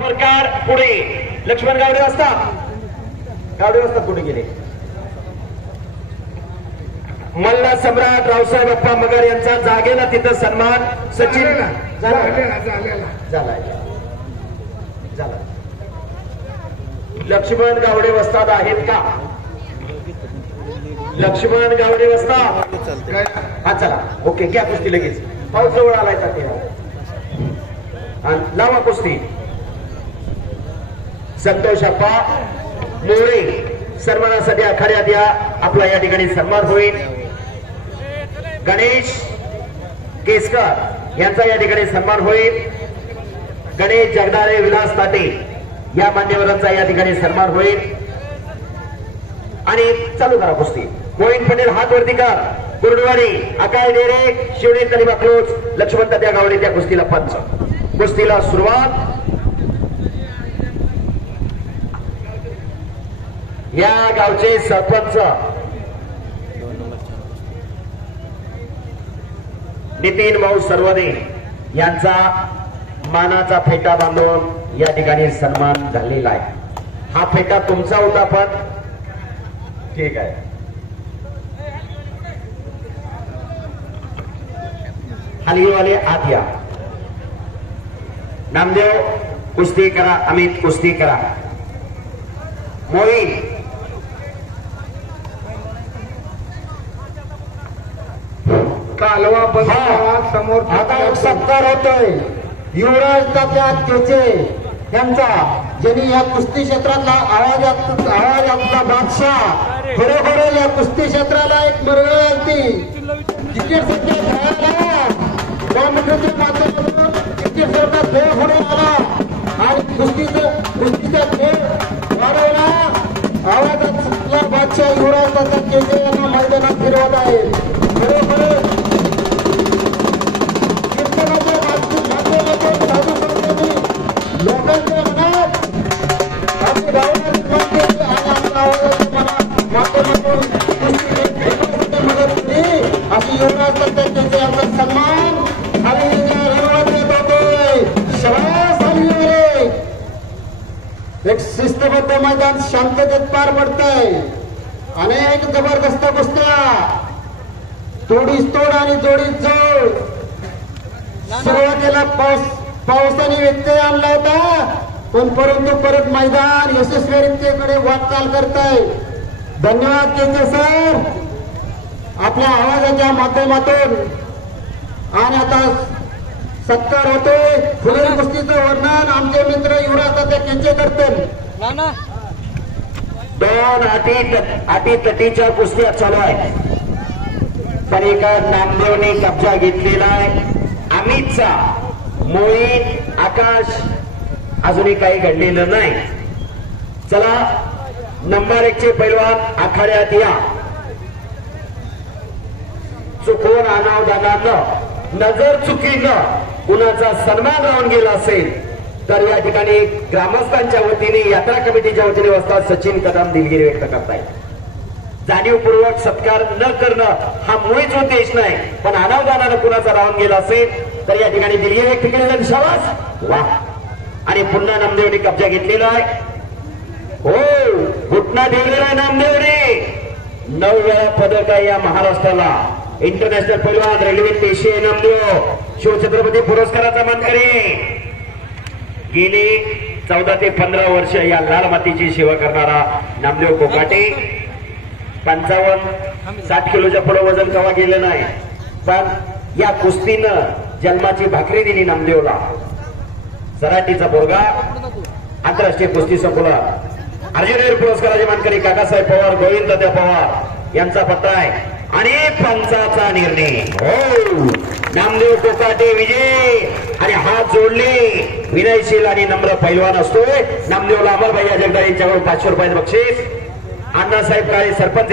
सरकार पुढे लक्ष्मण गावडे पुढे गेले. मल्ला सम्राट रावसाहेब अप्पा मगर यांचा जागेला तिथं सन्मान सचिन झाला. लक्ष्मण गावडे वस्ताद आहेत का? लक्ष्मण गावडे वस्ताद हा चला ओके घ्या कुस्ती लगेच. पाऊस जवळ आलाय लावा कुस्ती. संतोष अप्पा मोरे सन्मानासाठी आखाड्यात या. आपला या ठिकाणी सन्मान होईल. गणेश केसकर यांचा या ठिकाणी सन्मान होईल. गणेश जगदाळे विलास ताटे या मान्यवरांचा या ठिकाणी सन्मान होईल. आणि चालू करा कुस्ती. मोहीन पटेल हात वरती कर. गुरुवारी अकाय डेरे शिवणे तलिबा क्लोज लक्ष्मण तात्या गावडे त्या कुस्तीला पंच. कुस्तीला सुरुवात. या गावचे सरपंच नितीन भाऊ सर्वदे यांचा मानाचा फेटा बांधून या ठिकाणी सन्मान झालेला आहे. हा फेटा तुमचा होता पण ठीक आहे. हलगीवाले आत या. नामदेव कुस्ती करा. अमित कुस्ती करा. मोहीन कालवा समोर आता एक सत्कार होतोय युवराज तात्या केचे यांचा, ज्यांनी या कुस्ती क्षेत्रातला आवाजातला बादशाह खरोखर या कुस्ती क्षेत्राला एक मरवळ आणती. क्रिकेट खेळायला 2 मिनिटाच्या माध्यमातून क्रिकेट क्षेत्रात खेळ घडून आला आणि कुस्तीचा खेळ वाढवला. आवाजातला बादशाह युवराज तात्या केचे यांना मैदानात फिरवत आहे. खरोखर लोकांच्या मनात आपली भावना निर्माण केली आणि आपल्या आवाजाच्या माध्यमातून मदत केली. अशी युवराज तात्याचे यांचा सन्मान देत होतोय. शाबास हलगीवाले. एक शिस्तबद्ध मैदान शांततेत पार पडतंय. अनेक जबरदस्त कुस्त्या तोडीस तोड आणि जोडीस जोड. सुरुवातीला पावसाने व्यत्यय आणला होता पण परंतु परत मैदान यशस्वीरित्याकडे वाटचाल करत आहे. धन्यवाद केचे सर आपल्या आवाजाच्या माध्यमातून. आणि आता सत्कार होतोय. पुढील कुस्तीचं वर्णन आमचे मित्र युवराज तात्या केचे करतील. 2 अटी तटीच्या कुस्त्या चालू आहे. पण एका नामदेवने कब्जा घेतलेला आहे. अमितचा मोहीन आकाश अजूनही काही घडलेलं नाही. चला नंबर 1 चे पैलवान आखाड्यात या. चुकून अनावधानानं नजर चुकीनं कुणाचा सन्मान राहून गेला असेल तर या ठिकाणी ग्रामस्थांच्या वतीने यात्रा कमिटीच्या वतीने वस्ताद सचिन कदम दिलगिरी व्यक्त करतायत. जाणीवपूर्वक सत्कार न करणं हा मुळीच उद्देश नाही. पण अनावधानानं कुणाचा राहून गेला असेल तर या ठिकाणी दिलगिरी व्यक्त केलेला शाबास वा. आणि पुन्हा नामदेवने कब्जा घेतलेला आहे. हो घुटना ठेवलेला आहे नामदेवने. 9 वेळा पदक आहे या महाराष्ट्राला. इंटरनॅशनल पैलवान रेल्वे पेशे नामदेव शिवछत्रपती पुरस्काराचा मानकरी. गेली 14 ते 15 वर्ष या लाल मातीची सेवा करणारा नामदेव कोकाटे. 55-60 किलोच्या पुढे वजन कवा गेलं नाही. पण या कुस्तीनं जन्माची भाकरी दिली नामदेवला. सराटीचा बोरगा आंतरराष्ट्रीय कुस्ती संकुलात अर्जुन पुरस्काराचे मानकरी काकासाहेब पवार गोविंद तात्या पवार यांचा पत्ता आहे. आणि पंचाचा निर्णय. हो नामदेव कोकाटे विजय. आणि हात जोडले विनयशील आणि नम्र पैलवान असतोय. नामदेवला अमरभैया जगदाळे यांच्याकडून 500 रुपये बक्षीस. अण्णासाहेब काळे सरपंच